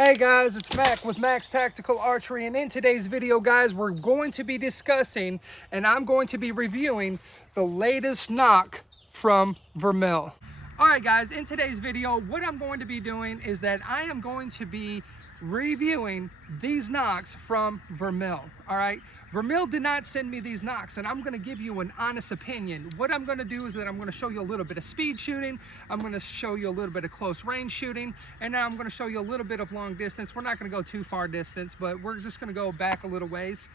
Hey guys, it's Mac with Mac's Tactical Archery, and in today's video, guys, we're going to be discussing and I'm going to be reviewing the latest knock from Vermil. Alright guys, in today's video, what I'm going to be doing is that I am going to be reviewing these knocks from Vermil. Alright, Vermil did not send me these knocks, and I'm going to give you an honest opinion. What I'm going to do is that I'm going to show you a little bit of speed shooting, I'm going to show you a little bit of close range shooting, and now I'm going to show you a little bit of long distance. We're not going to go too far distance, but we're just going to go back a little ways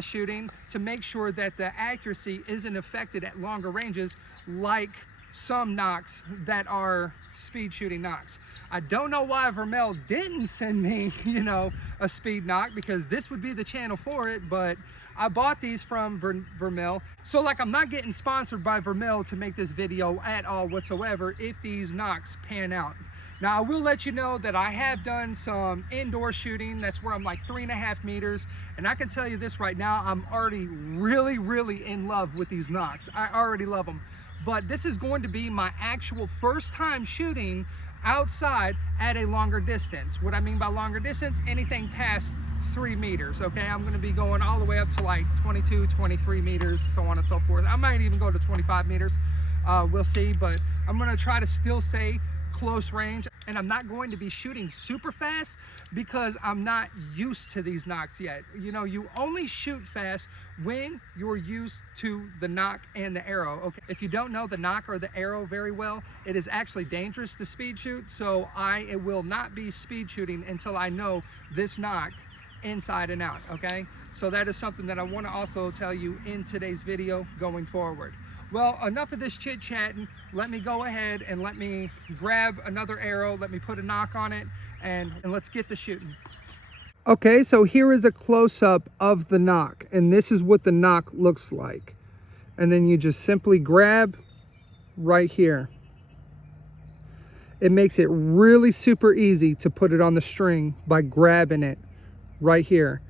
shooting to make sure that the accuracy isn't affected at longer ranges like some knocks that are speed shooting knocks. I don't know why Vermil didn't send me, a speed knock, because this would be the channel for it, but I bought these from Vermil. So like, I'm not getting sponsored by Vermil to make this video at all whatsoever if these knocks pan out. Now I will let you know that I have done some indoor shooting. That's where I'm like 3.5 meters. And I can tell you this right now, I'm already really in love with these knocks. I already love them. But this is going to be my actual first time shooting outside at a longer distance. What I mean by longer distance, anything past 3 meters, okay? I'm gonna be going all the way up to like 22, 23 meters, so on and so forth. I might even go to 25 meters, we'll see, but I'm gonna try to still stay close range, and I'm not going to be shooting super fast because I'm not used to these knocks yet. You only shoot fast when you're used to the knock and the arrow. Okay, if you don't know the knock or the arrow very well, it is actually dangerous to speed shoot, so it will not be speed shooting until I know this knock inside and out. Okay, so that is something that I want to also tell you in today's video going forward. Well, enough of this chit-chatting. Let me go ahead and let me grab another arrow, let me put a knock on it, and let's get the shooting. Okay, so here is a close-up of the knock, and this is what the knock looks like. And then you just simply grab right here. It makes it really super easy to put it on the string by grabbing it right here.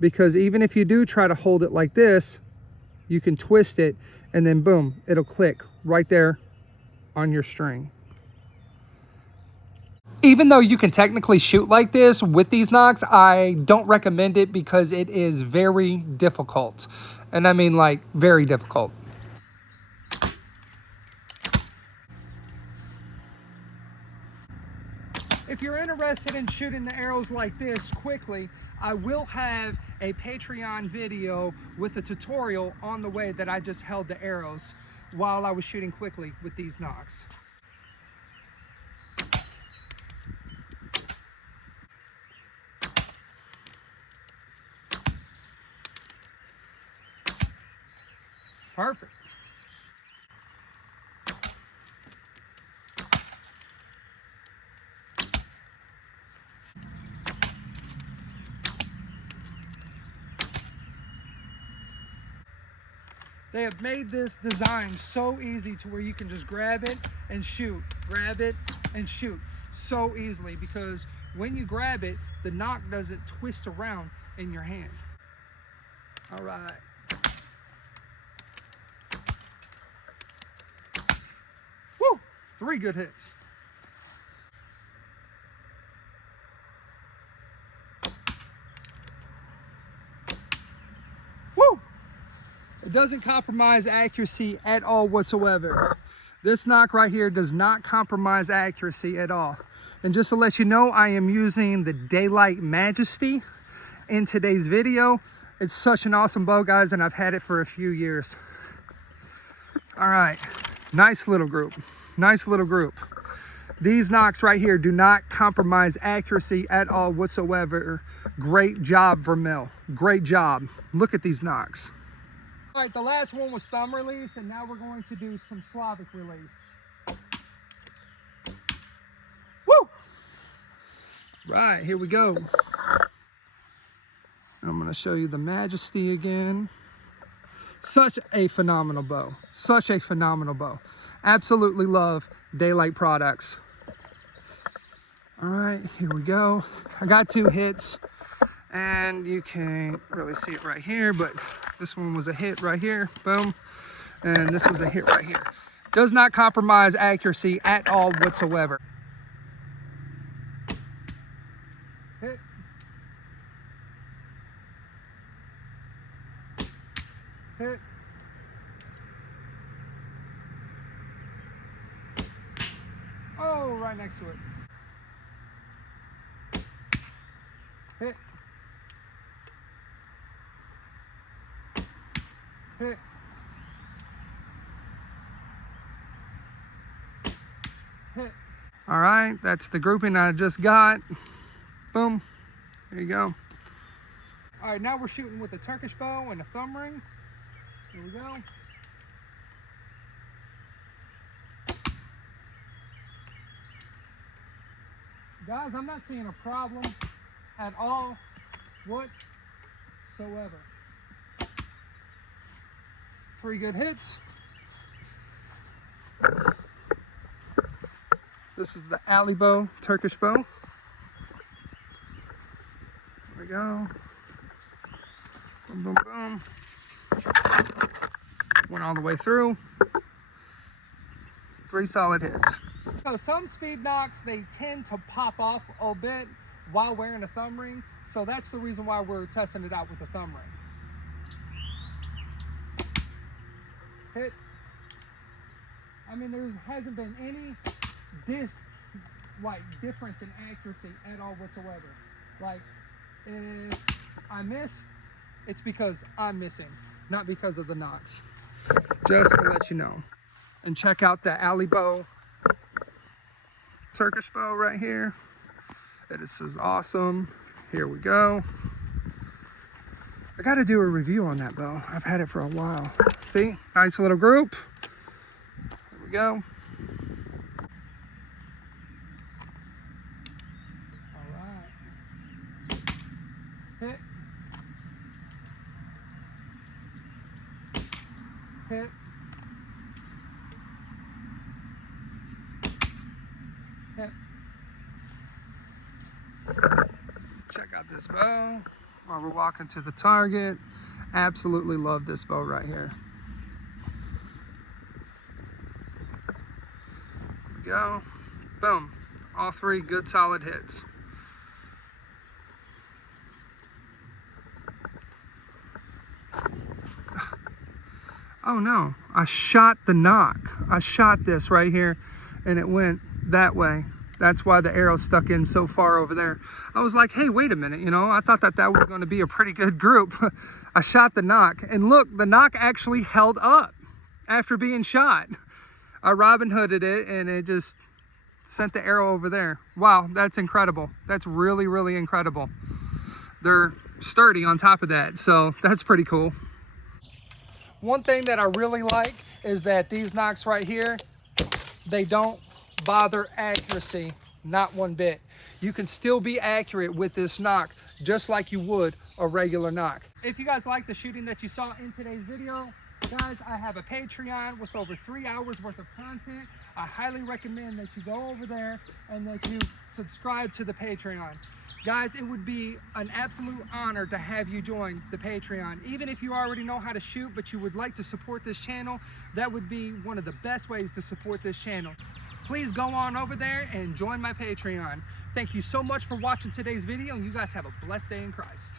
Because even if you do try to hold it like this, you can twist it, and then boom, it'll click right there on your string. Even though you can technically shoot like this with these knocks, I don't recommend it because it is very difficult. And I mean like very difficult. If you're interested in shooting the arrows like this quickly, I will have a Patreon video with a tutorial on the way that I just held the arrows while I was shooting quickly with these knocks. Perfect. They have made this design so easy to where you can just grab it and shoot, grab it and shoot so easily, because when you grab it, the knock doesn't twist around in your hand. All right. Woo! 3 good hits. It doesn't compromise accuracy at all whatsoever. This knock right here does not compromise accuracy at all. And just to let you know, I am using the Daylight Majesty in today's video. It's such an awesome bow, guys, and I've had it for a few years. All right, nice little group, nice little group. These knocks right here do not compromise accuracy at all whatsoever. Great job, Vermil, great job. Look at these knocks. All right, the last one was thumb release, and now we're going to do some Slavic release. Woo! Right, here we go. I'm gonna show you the Majesty again. Such a phenomenal bow, such a phenomenal bow. Absolutely love Daylight products. All right, here we go. I got 2 hits, and you can't really see it right here, but this one was a hit right here, boom, and this was a hit right here. Does not compromise accuracy at all whatsoever. hit, hit, oh, right next to it, hit, hit, hit. All right, that's the grouping I just got. Boom, there you go. All right, now we're shooting with a Turkish bow and a thumb ring. Here we go. Guys, I'm not seeing a problem at all whatsoever. 3 good hits. This is the alley bow, Turkish bow. There we go. Boom, boom, boom. Went all the way through. 3 solid hits. So some speed knocks, they tend to pop off a bit while wearing a thumb ring. So that's the reason why we're testing it out with a thumb ring. Hit. I mean, there hasn't been any difference in accuracy at all whatsoever. Like, if I miss, it's because I'm missing, not because of the knocks. Just to let you know. And check out the alley bow, Turkish bow right here. This is awesome. Here we go. I got to do a review on that bow. I've had it for a while. See, nice little group. There we go. All right. Hit. Hit. Hit. Check out this bow while we're walking to the target. Absolutely love this bow right here. There we go. Boom. All 3 good solid hits. Oh no, I shot the knock. I shot this right here and it went that way. That's why the arrow stuck in so far over there. I was like, hey, wait a minute, you know, I thought that was going to be a pretty good group. I shot the knock and look, the knock actually held up after being shot. I Robin Hooded it and it just sent the arrow over there. Wow, that's incredible. That's really, really incredible. They're sturdy on top of that, so that's pretty cool. One thing that I really like is that these knocks right here, they don't bother accuracy, not one bit. You can still be accurate with this knock just like you would a regular knock. If you guys like the shooting that you saw in today's video, guys, I have a Patreon with over 3 hours worth of content. I highly recommend that you go over there and that you subscribe to the Patreon. Guys, it would be an absolute honor to have you join the Patreon. Even if you already know how to shoot, but you would like to support this channel, that would be one of the best ways to support this channel. Please go on over there and join my Patreon. Thank you so much for watching today's video, and you guys have a blessed day in Christ.